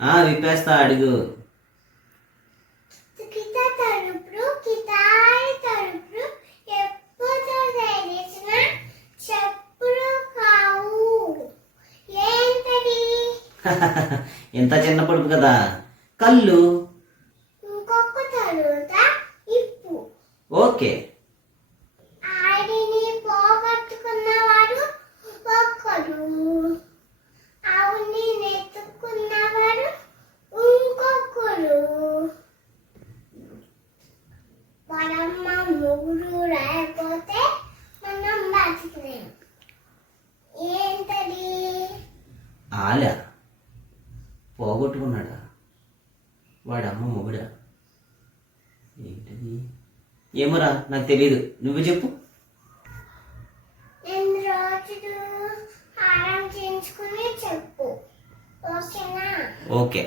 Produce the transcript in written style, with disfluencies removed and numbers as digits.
విప్పేస్తా, అడుగు. ఎంత చిన్న పొడుపు కదా. కళ్ళు. ఓకే. ఆలా పోగొట్టుకున్నాడా? వాడమ్మ మొగుడా? ఏంటది? ఏమోరా, నాకు తెలియదు, నువ్వు చెప్పు. ఓకే.